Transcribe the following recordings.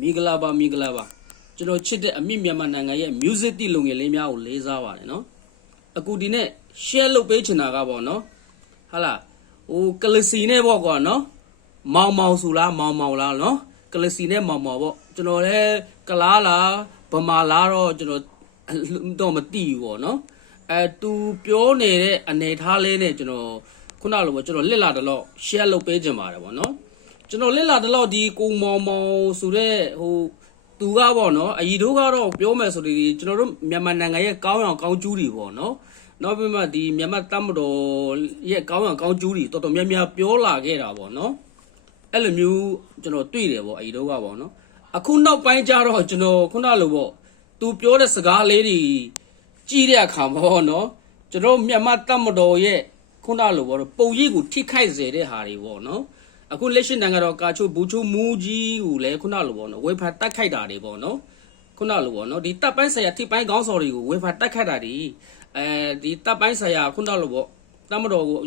မင်္ဂလာပါမင်္ဂလာပါကျွန်တော်ချစ်တဲ့အမိမြန်မာနိုင်ငံရဲ့ music တိလုံငယ်လေးများကိုလေးစားပါတယ်နော်အခုဒီနေ့ share လုပ်ပေးချင်တာကပေါ့နော်ဟာလာဟိုကလစီနဲ့ပေါ့ကွာနော်မောင်မောင်ဆိုလားမောင်မောင်လားနော်ကလစီနဲ့မောင်မောင်ပေါ့ကျွန်တော်လည်းကလားလားဗမာလားတော့ကျွန်တော်တော့မသိဘူးပေါ့နော်အဲသူပြောနေတဲ့အနေထားလေးနဲ့ကျွန်တော်ခုနလိုပေါ့ကျွန်တော်လစ်လာတော့ share လုပ်ပေးချင်ပါတယ်ပေါ့နော် ကျွန်တော်လက်လာတော့ဒီကိုမောင်မောင်ဆိုတဲ့ဟိုသူကပေါ့နော်အကြီးတို့ကတော့ပြောမယ်ဆိုဒီကျွန်တော်တို့မြန်မာနိုင်ငံရဲ့ကောင်းအောင်ကောင်းကျူးတွေပေါ့နော်နောက်ပြီးမှဒီမြန်မာတမတော်ရဲ့ကောင်းအောင်ကောင်းကျူးတွေတော်တော်များများပြောလာခဲ့တာပေါ့နော်အဲ့လိုမျိုးကျွန်တော်တွေ့တယ်ပေါ့အကြီးတို့ကပေါ့နော်အခုနောက်ပိုင်းကျတော့ကျွန်တော်ခုနလိုပေါ့သူပြောတဲ့စကားလေးတွေကြည့်တဲ့အခါမှာပေါ့နော်ကျွန်တော်မြန်မာတမတော်ရဲ့ခုနလိုပေါ့ပုံရိပ်ကိုထိခိုက်စေတဲ့ဟာတွေပေါ့နော် အခုလက်ရှိနိုင်ငံတော်ကာချိုဘူချိုမူကြီးကိုလည်းခုနလိုပေါ့နော်ဝေဖန်တက်ခိုက်တာတွေပေါ့နော်ခုနလိုပေါ့နော်ဒီတပ်ပိုင်းဆိုင်ရာထိပိုင်းကောင်းစော်တွေကိုဝေဖန်တက်ခိုက်တာတွေအဲဒီတပ်ပိုင်းဆိုင်ရာခုနလိုပေါ့တမတော်ကို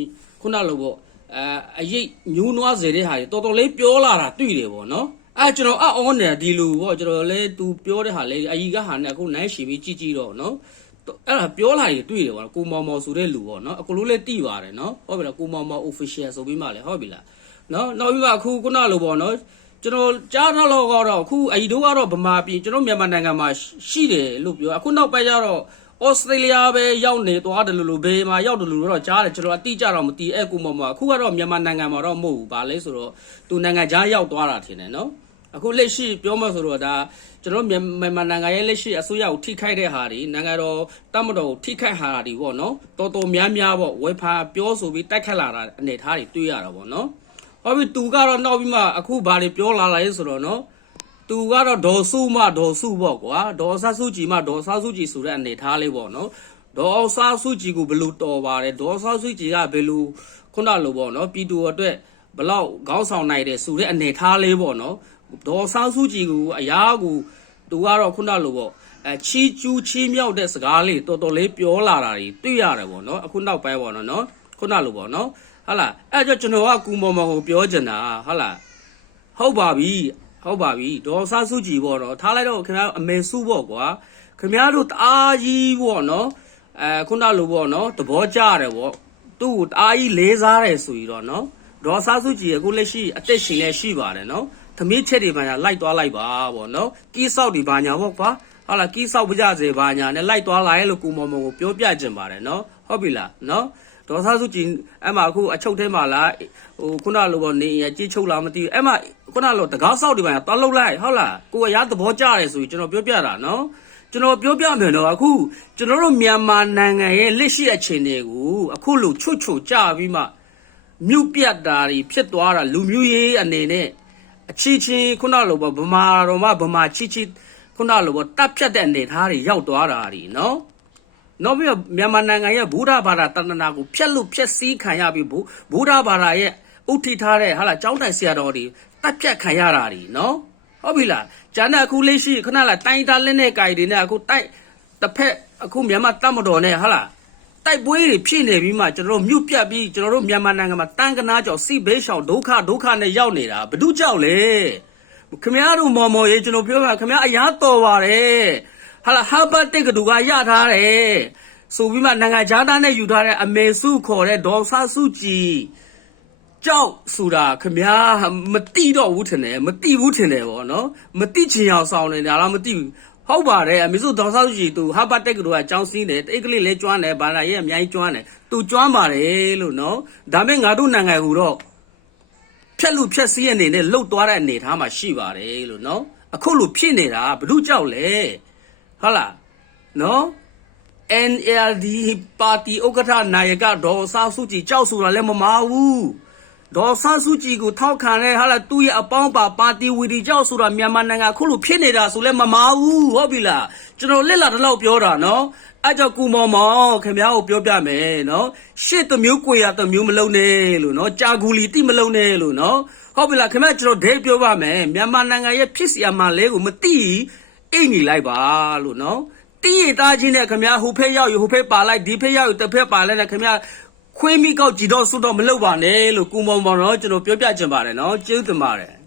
ခုနလိုပေါ့အဲအရေးညူးနွားစေတဲ့ဟာတွေတော်တော်လေးပြောလာတာတွေ့တယ်ပေါ့နော်အဲကျွန်တော်အအောနေဒီလိုပေါ့ကျွန်တော်လည်းသူပြောတဲ့ဟာလေးအကြီးကဟာနဲ့အခုနိုင်ရှိပြီးကြည့်ကြည့်တော့နော်အဲ့ဒါပြောလာတွေတွေ့တယ်ပေါ့နော်ကိုမောင်မောင်ဆိုတဲ့လူပေါ့နော်အခုလို့လည်းတိပါတယ်နော်ဟုတ်ပြီလားကိုမောင်မောင် official ဆိုပြီးမှလည်းဟုတ်ပြီလား နော်နောက်ပြီးမှအခုခုနလိုပေါ့နော်ကျွန်တော်ကြားတော့တော့ကတော့အခုအီတို့ကတော့ဗမာပြည်ကျွန်တော်မြန်မာနိုင်ငံမှာရှိတယ်လို့ပြောအခုနောက်ပိုင်းကျတော့ဩစတြေးလျပဲရောက်နေသွားတယ်လို့လို့ဘေးမှာရောက်တယ်လို့တော့ကြားတယ်ကျွန်တော်အတိအကျတော့မသိအဲ့ကူမမအခုကတော့မြန်မာနိုင်ငံမှာတော့မဟုတ်ဘူးဗာလဲဆိုတော့သူနိုင်ငံခြားရောက်သွားတာထင်တယ်နော်အခုလက်ရှိပြောမှဆိုတော့ဒါကျွန်တော်မြန်မာနိုင်ငံရဲ့လက်ရှိအစိုးရကိုထိခိုက်တဲ့ဟာတွေနိုင်ငံတော်တမတော်ကိုထိခိုက်ဟာတွေပေါ့နော်တော်တော်များများပေါ့ဝေဖန်ပြောဆိုပြီးတိုက်ခတ်လာတာအနေထားတွေတွေ့ရတာပေါ့နော် ဟုတ်ပြီသူကတော့နောက်ပြီးမှအခုဘာတွေပြောလာလာရေးဆိုတော့နော်သူကတော့ဒေါ်စုမဒေါ်စုပေါ့ကွာဒေါ်ဆာစုကြည်မဒေါ်ဆာစုကြည်ဆိုတဲ့အနေထားလေးပေါ့နော်ဒေါ်ဆာစုကြည်ကိုဘယ်လိုတော်ပါတယ်ဒေါ်ဆာစုကြည်ကဘယ်လိုခုနလိုပေါ့နော်ပြည်သူအတွက်ဘလောက်ခေါင်းဆောင်နိုင်တယ်ဆိုတဲ့အနေထားလေးပေါ့နော်ဒေါ်ဆာစုကြည်ကိုအရာကိုသူကတော့ခုနလိုပေါ့အဲချီကျူးချီးမြောက်တဲ့စကားလေးတော်တော်လေးပြောလာတာတွေတွေ့ရတယ်ပေါ့နော်အခုနောက်ပိုင်းပေါ့နော်နော်ခုနလိုပေါ့နော် ဟုတ်လားအဲ့ကြောင့်ကျွန်တော်ကကူမော်မော်ကိုပြောချင်တာဟုတ်လားဟုတ်ပါပြီဟုတ်ပါပြီဒေါ်ဆာစုကြည်ပေါ့နော်ထားလိုက်တော့ခင်ဗျားအမေစုပေါ့ကွာခင်ဗျားတို့တအားကြီးပေါ့နော်အဲခုနလိုပေါ့နော်သဘောကျတယ်ပေါ့သူ့ကိုတအားကြီးလေးစားတယ်ဆိုပြီးတော့နော်ဒေါ်ဆာစုကြည်အခုလက်ရှိအသက်ရှင်လဲရှိပါတယ်နော်သမီးချက်တွေပါညာလိုက်သွားလိုက်ပါပေါ့နော်ကီးဆောက်တွေပါညာပေါ့ကွာဟုတ်လားကီးဆောက်ပကြစေပါညာနဲ့လိုက်သွားလိုက်လို့ကူမော်မော်ကိုပြောပြချင်ပါတယ်နော်ဟုတ်ပြီလားနော် ဒေါ်ဆာစုကြည်အဲ့မှာအခုအချုပ်ထဲမှာလားဟိုခုနလိုပေါ့နေရကြေးချုပ်လားမသိဘူးအဲ့မှာခုနလိုတကားဆောက်ဒီမှာသွားလှုပ်လိုက်ဟုတ်လားကိုယ်ရသဘောကျတယ်ဆိုပြီးကျွန်တော်ပြောပြတာနော်ကျွန်တော်ပြောပြမယ်နော်အခုကျွန်တော်တို့မြန်မာနိုင်ငံရဲ့လက်ရှိအခြေအနေကိုအခုလိုချွတ်ချွတ်ကြပြီးမှမြုပ်ပြတ်တာတွေဖြစ်သွားတာလူမျိုးရေးအနေနဲ့အချီချင်းခုနလိုပေါ့ဗမာတော်မဗမာချီချီခုနလိုပေါ့တပ်ဖြတ်တဲ့အနေထားတွေရောက်သွားတာတွေနော် နောက်ပြီးတော့မြန်မာနိုင်ငံရဲ့ဗုဒ္ဓဘာသာတဏ္ဍာကိုဖျက်လို့ဖျက်ဆီးခံရပြီးဗုဗုဒ္ဓဘာသာရဲ့ဥထိထားတဲ့ဟာလာကျောင်းတိုင်ဆရာတော်တွေတတ်ဖြတ်ခံရတာတွေနော်ဟုတ်ပြီလားဂျာနဲ့အခုလေးရှိခဏလာတိုင်းသားလက်နဲ့ကြိုင်တွေနဲ့အခုတိုက်တစ်ဖက်အခုမြန်မာတတ်မတော်နဲ့ဟာလာတိုက်ပွဲတွေဖြစ်နေပြီးမှကျွန်တော်တို့မြုပ်ပြတ်ပြီးကျွန်တော်တို့မြန်မာနိုင်ငံမှာတန်ကနာကြောင့်စိဘေးရှောင်ဒုက္ခဒုက္ခနဲ့ရောက်နေတာဘ누구ကြောက်လဲခင်ဗျားတို့မော်မော်ရေးကျွန်တော်ပြောပါခင်ဗျားအရာတော်ပါတယ် ဟာလာဟာဘတ်တက်ကတူကရထားတယ်ဆိုပြီးမှနိုင်ငံခြားသားနဲ့ယူထားတဲ့အမေစုခေါ်တဲ့ဒေါ်ဆာစုကြည်ကြောက်ဆိုတာခင်ဗျားမတိတော့ဘူးထင်တယ်မတိဘူးထင်တယ်ဗောနော်မတိချင်အောင်ဆောင်နေတာလားမတိဘူးဟုတ်ပါတယ်အမေစုဒေါ်ဆာစုကြည်သူဟာဘတ်တက်ကတူကအကြောင်းစင်းတယ်တိတ်ကလေးလဲကျွမ်းတယ်ဘာသာရဲ့အများကြီးကျွမ်းတယ်သူကျွမ်းပါတယ်လို့နော်ဒါမဲ့ငါတို့နိုင်ငံဟူတော့ဖြက်လူဖြက်စီးရအနေနဲ့လှုပ်သွားတဲ့အနေထားမှာရှိပါတယ်လို့နော်အခုလိုဖြစ်နေတာဘ누구ကြောက်လဲ ဟုတ်လားနော် NLD ပါတီဥက္ကဋ္ဌနာယကဒေါ်ဆာစုကြည်ကြောက်ဆိုတာလည်းမမာဘူးဒေါ်ဆာစုကြည်ကိုထောက်ခံတဲ့ဟာလာသူ့ရဲ့အပေါင်းပါပါတီဝီဒီကြောက်ဆိုတာမြန်မာနိုင်ငံအခုလိုဖြစ်နေတာဆိုလည်းမမာဘူးဟုတ်ပြီလားကျွန်တော်လက်လာတလောက်ပြောတာနော်အဲ့ကြောင့်ကူမောင်မောင်ခင်ဗျားကိုပြောပြမယ်နော်ရှစ်တစ်မျိုးကိုရတစ်မျိုးမလုံးနဲ့လို့နော်ကြာဂူလီတိမလုံးနဲ့လို့နော်ဟုတ်ပြီလားခင်ဗျားကျွန်တော်ဒိတ်ပြောပါမယ်မြန်မာနိုင်ငံရဲ့ဖြစ်စီအမှန်လေးကိုမသိ အိတ်ညီလိုက်ပါလို့နော်တီးရသားချင်းနဲ့ခမရဟိုဖက်ရောက်ရဟိုဖက်ပါလိုက်ဒီဖက်ရောက်ရတစ်ဖက်ပါလိုက်နဲ့ခမရခွေးမိကောက်ကြည်တော့စွတ်တော့မလုပ်ပါနဲ့လို့ကုမောင်မောင်တော့ကျွန်တော်ပြောပြချင်ပါတယ်နော်ကျေးဇူးတင်ပါတယ်